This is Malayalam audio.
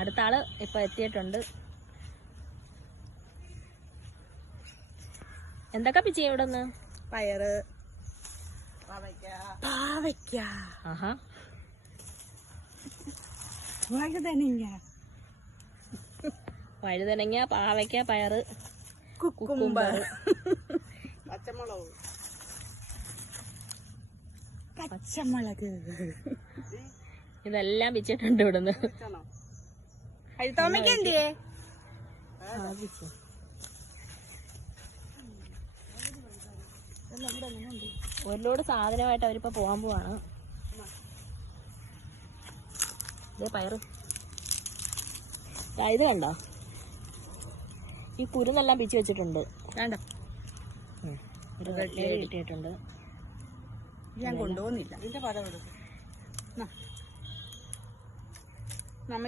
അടുത്ത ആള് ഇപ്പൊ എത്തിയിട്ടുണ്ട്. എന്തൊക്കെ പിച്ചി ഇവിടെ നിന്ന്? പയറ്, പാവയ്ക്ക, വഴുതനങ്ങ, പാവയ്ക്ക, പയറ്, കുക്കുംബർ, പച്ചമുളക് ഇതെല്ലാം പിച്ചിട്ടുണ്ട് ഇവിടുന്ന്. ഒരു ലോഡ് സാധനമായിട്ട് അവരിപ്പോ പോകാൻ പോവാണ്. ഇതേ പയറ്, ഇത് കണ്ടോ? ഈ കുരുന്നെല്ലാം പിച്ചു വെച്ചിട്ടുണ്ട്. വേണ്ട, കിട്ടിയിട്ടുണ്ട്. ഞാൻ കൊണ്ടുപോകുന്നില്ല. നമ്മ